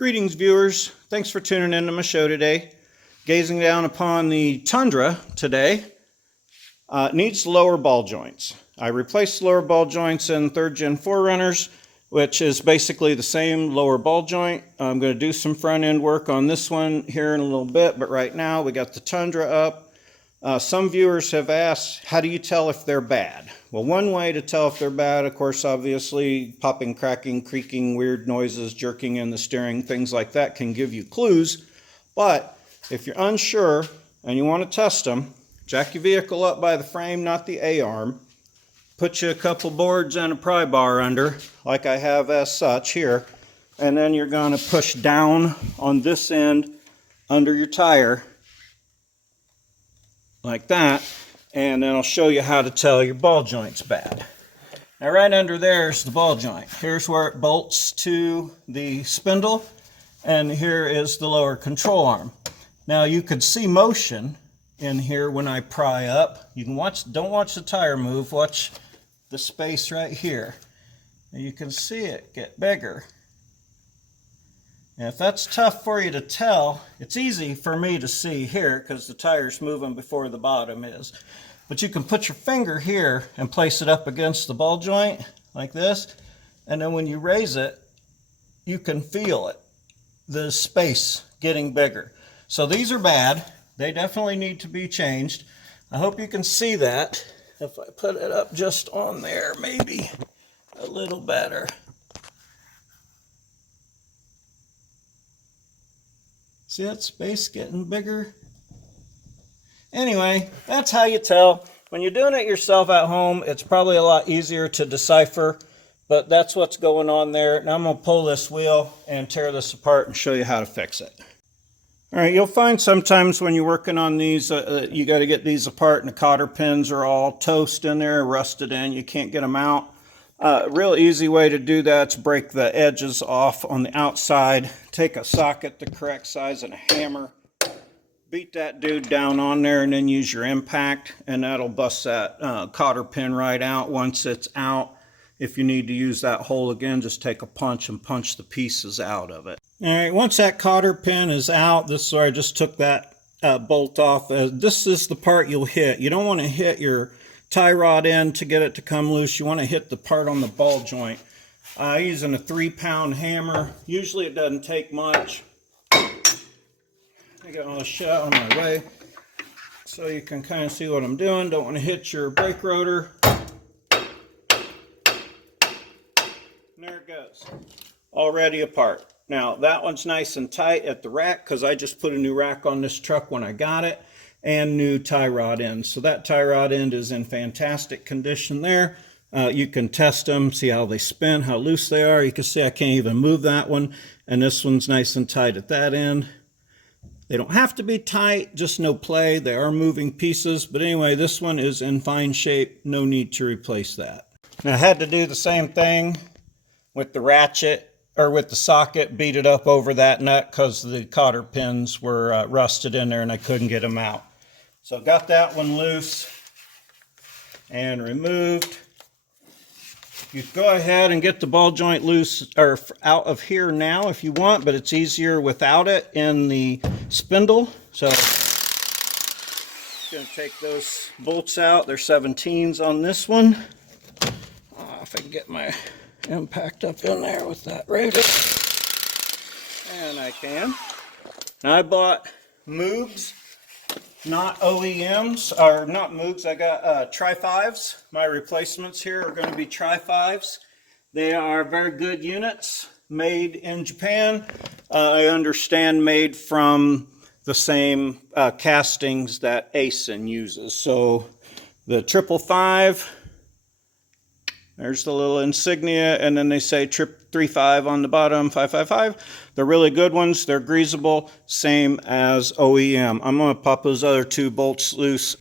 Greetings, viewers. Thanks for tuning in to my show today. Gazing down upon the Tundra today. Needs lower ball joints. I replaced lower ball joints in 3rd Gen 4runners, which is basically the same lower ball joint. I'm going to do some front end work on this one here in a little bit, but right now we got the Tundra up. Some viewers have asked, how do you tell if they're bad? Well, one way to tell if they're bad, of course, obviously, popping, cracking, creaking, weird noises, jerking in the steering, things like that can give you clues. But if you're unsure and you want to test them, jack your vehicle up by the frame, not the A-arm. Put you a couple boards and a pry bar under, like I have as such here. And then you're going to push down on this end under your tire, like that. And then I'll show you how to tell your ball joint's bad. Now right under there is the ball joint. Here's where it bolts to the spindle, and here is the lower control arm. Now you could see motion in here when I pry up. You can watch, don't watch the tire move, watch the space right here. And you can see it get bigger. And if that's tough for you to tell, it's easy for me to see here because the tire's moving before the bottom is. But you can put your finger here and place it up against the ball joint like this. And then when you raise it, you can feel it, the space getting bigger. So these are bad. They definitely need to be changed. I hope you can see that. If I put it up just on there, maybe a little better. See that space getting bigger? Anyway, that's how you tell. When you're doing it yourself at home, it's probably a lot easier to decipher, but that's what's going on there. Now I'm going to pull this wheel and tear this apart and show you how to fix it. All right, you'll find sometimes when you're working on these, you got to get these apart and the cotter pins are all toast in there, rusted in. You can't get them out. Real easy way to do that is break the edges off on the outside. Take a socket the correct size and a hammer. Beat that dude down on there and then use your impact, and that'll bust that cotter pin right out once it's out. If you need to use that hole again, just take a punch and punch the pieces out of it. All right, once that cotter pin is out, this is where I just took that bolt off. This is the part you'll hit. You don't want to hit your tie rod end to get it to come loose. You want to hit the part on the ball joint. Using a 3-pound hammer. Usually it doesn't take much. I got all the shit out of my way so you can kind of see what I'm doing. Don't want to hit your brake rotor. And there it goes. Already apart. Now that one's nice and tight at the rack because I just put a new rack on this truck when I got it, and new tie rod end. So that tie rod end is in fantastic condition there. You can test them, see how they spin, how loose they are. You can see I can't even move that one, and this one's nice and tight at that end. They don't have to be tight, just no play. They are moving pieces, but anyway, this one is in fine shape. No need to replace that. Now I had to do the same thing with the ratchet, or with the socket, beat it up over that nut because the cotter pins were rusted in there and I couldn't get them out. So got that one loose and removed. You go ahead and get the ball joint loose or out of here now if you want, but it's easier without it in the spindle. So I'm going to take those bolts out. They're 17s on this one. If I can get my impact up in there with that rotor. And I can. Now I bought Moogs, not OEMs, or not Moogs. I got Tri-5s. My replacements here are going to be Tri-5s. They are very good units, made in Japan. I understand made from the same castings that Asen uses. So the 555, there's the little insignia, and then they say 35 on the bottom, 555. They're really good ones. They're greasable, same as OEM. I'm going to pop those other 2 bolts loose.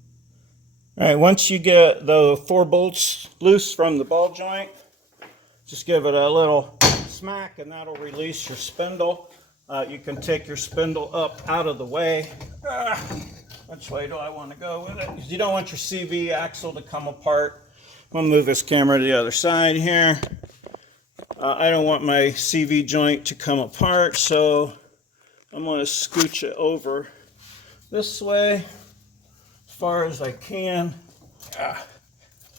All right, once you get the 4 bolts loose from the ball joint, just give it a little smack, and that'll release your spindle. You can take your spindle up out of the way. Which way do I want to go with it? Because you don't want your CV axle to come apart. I'm going to move this camera to the other side here. I don't want my CV joint to come apart, so I'm going to scooch it over this way as far as I can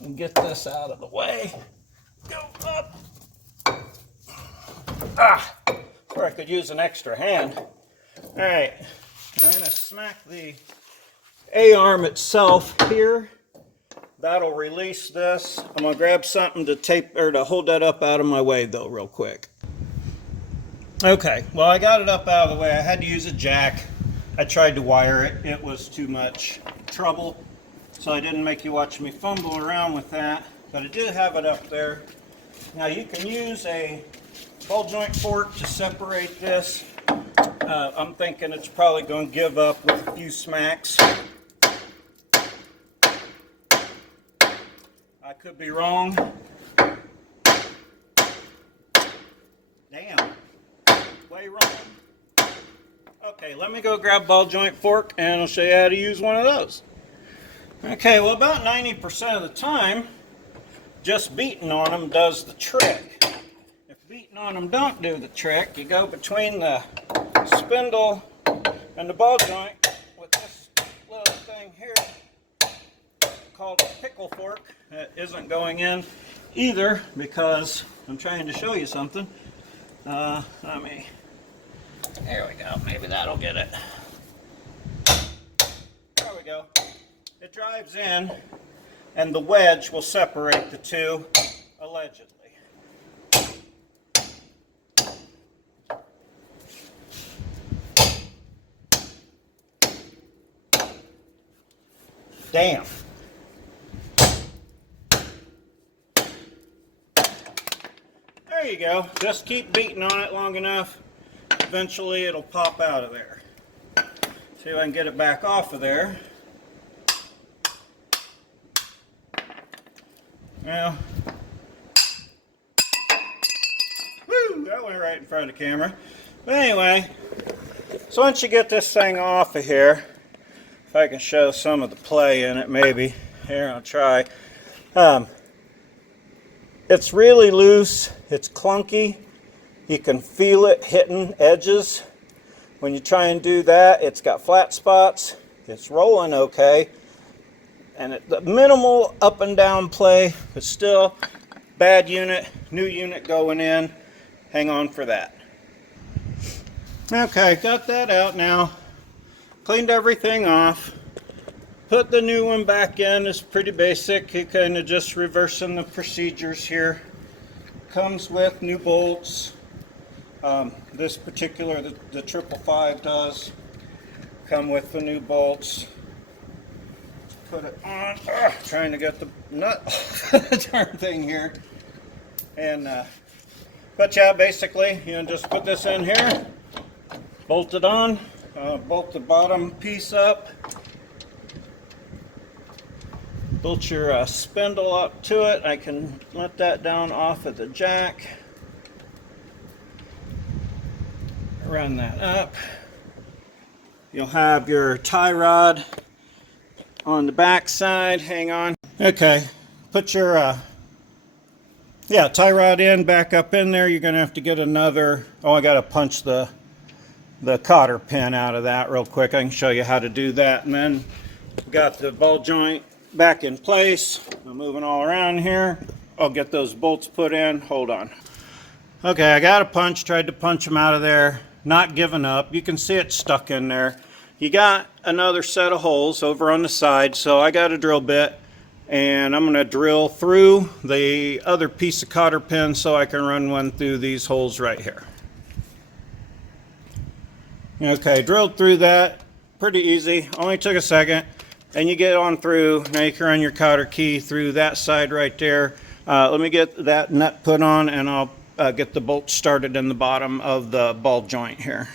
and get this out of the way. Go up. Or I could use an extra hand. All right, I'm going to smack the A-arm itself here. That'll release this. I'm going to grab something to tape or to hold that up out of my way though real quick. Okay, well I got it up out of the way. I had to use a jack. I tried to wire it. It was too much trouble. So I didn't make you watch me fumble around with that. But I did have it up there. Now you can use a ball joint fork to separate this. I'm thinking it's probably going to give up with a few smacks. I could be wrong. Damn. Way wrong. Okay, let me go grab ball joint fork and I'll show you how to use one of those. Okay, well about 90% of the time, just beating on them does the trick. If beating on them don't do the trick, you go between the spindle and the ball joint with this little thing here called a pickle fork. It isn't going in either because I'm trying to show you something. There we go. Maybe that'll get it. There we go. It drives in and the wedge will separate the two, allegedly. Damn. There you go. Just keep beating on it long enough. Eventually it'll pop out of there. See if I can get it back off of there. Now, woo, that went right in front of the camera. But anyway, so once you get this thing off of here, if I can show some of the play in it maybe. Here, I'll try. It's really loose, it's clunky. You can feel it hitting edges. When you try and do that, it's got flat spots. It's rolling okay. And the minimal up and down play, but still bad unit, new unit going in. Hang on for that. Okay, got that out now. Cleaned everything off. Put the new one back in. It's pretty basic. You kind of just reversing the procedures here. Comes with new bolts. This particular, the 555 does come with the new bolts. Put it on. Trying to get the nut off the darn thing here. And but yeah, basically, just put this in here, bolt it on, bolt the bottom piece up, bolt your spindle up to it. I can let that down off of the jack. Run that up. You'll have your tie rod on the back side. Hang on. Okay, put your tie rod in, back up in there. You're gonna have to get another, I gotta punch the cotter pin out of that real quick. I can show you how to do that. And then got the ball joint back in place. I'm moving all around here. I'll get those bolts put in. Hold on. Okay, I got a punch, tried to punch them out of there. Not giving up. You can see it stuck in there. You got another set of holes over on the side, so I got a drill bit and I'm going to drill through the other piece of cotter pin so I can run one through these holes right here. Okay, drilled through that. Pretty easy. Only took a second. And you get on through. Now you can run your cotter key through that side right there. Let me get that nut put on and I'll get the bolt started in the bottom of the ball joint here.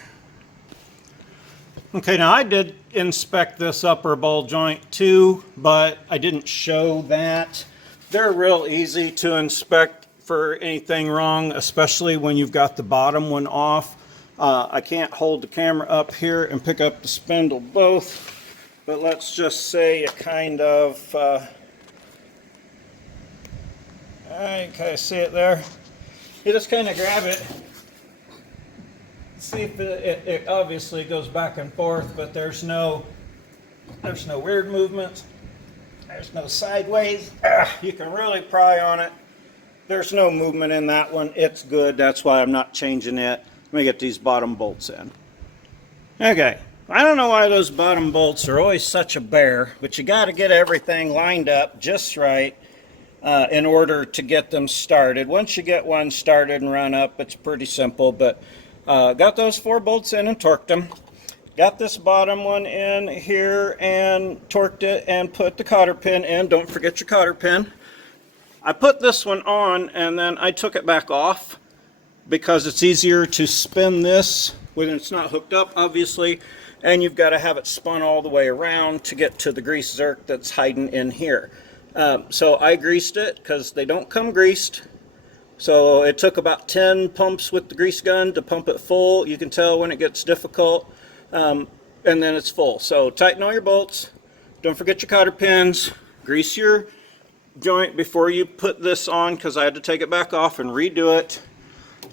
Okay, now I did inspect this upper ball joint too, but I didn't show that. They're real easy to inspect for anything wrong, especially when you've got the bottom one off. I can't hold the camera up here and pick up the spindle both, but let's just say you kind of, all right, can I see it there? You just kind of grab it. See if it obviously goes back and forth, but there's no weird movements. There's no sideways. You can really pry on it. There's no movement in that one. It's good. That's why I'm not changing it. Let me get these bottom bolts in. Okay. I don't know why those bottom bolts are always such a bear, but you got to get everything lined up just right in order to get them started. Once you get one started and run up, it's pretty simple, but got those 4 bolts in and torqued them. Got this bottom one in here and torqued it and put the cotter pin in. Don't forget your cotter pin. I put this one on and then I took it back off because it's easier to spin this when it's not hooked up, obviously, and you've got to have it spun all the way around to get to the grease zerk that's hiding in here. So I greased it because they don't come greased. So it took about 10 pumps with the grease gun to pump it full. You can tell when it gets difficult. And then it's full. So tighten all your bolts. Don't forget your cotter pins. Grease your joint before you put this on because I had to take it back off and redo it.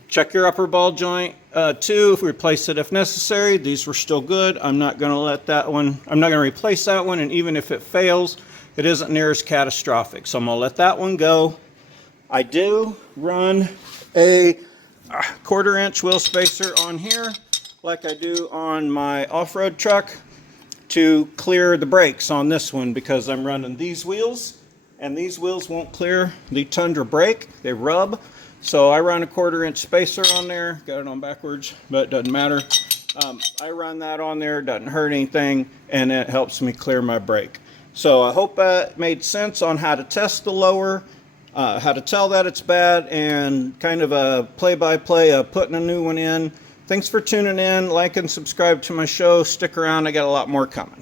Check your upper ball joint too. Replace it if necessary. These were still good. I'm not going to let that one, I'm not going to replace that one, and even if it fails, it isn't near as catastrophic. So I'm going to let that one go. I do run a 1/4 inch wheel spacer on here, like I do on my off-road truck, to clear the brakes on this one because I'm running these wheels, and these wheels won't clear the Tundra brake. They rub. So I run a 1/4 inch spacer on there. Got it on backwards, but it doesn't matter. I run that on there, doesn't hurt anything, and it helps me clear my brake. So I hope that made sense on how to test the lower, how to tell that it's bad, and kind of a play-by-play of putting a new one in. Thanks for tuning in. Like and subscribe to my show. Stick around. I got a lot more coming.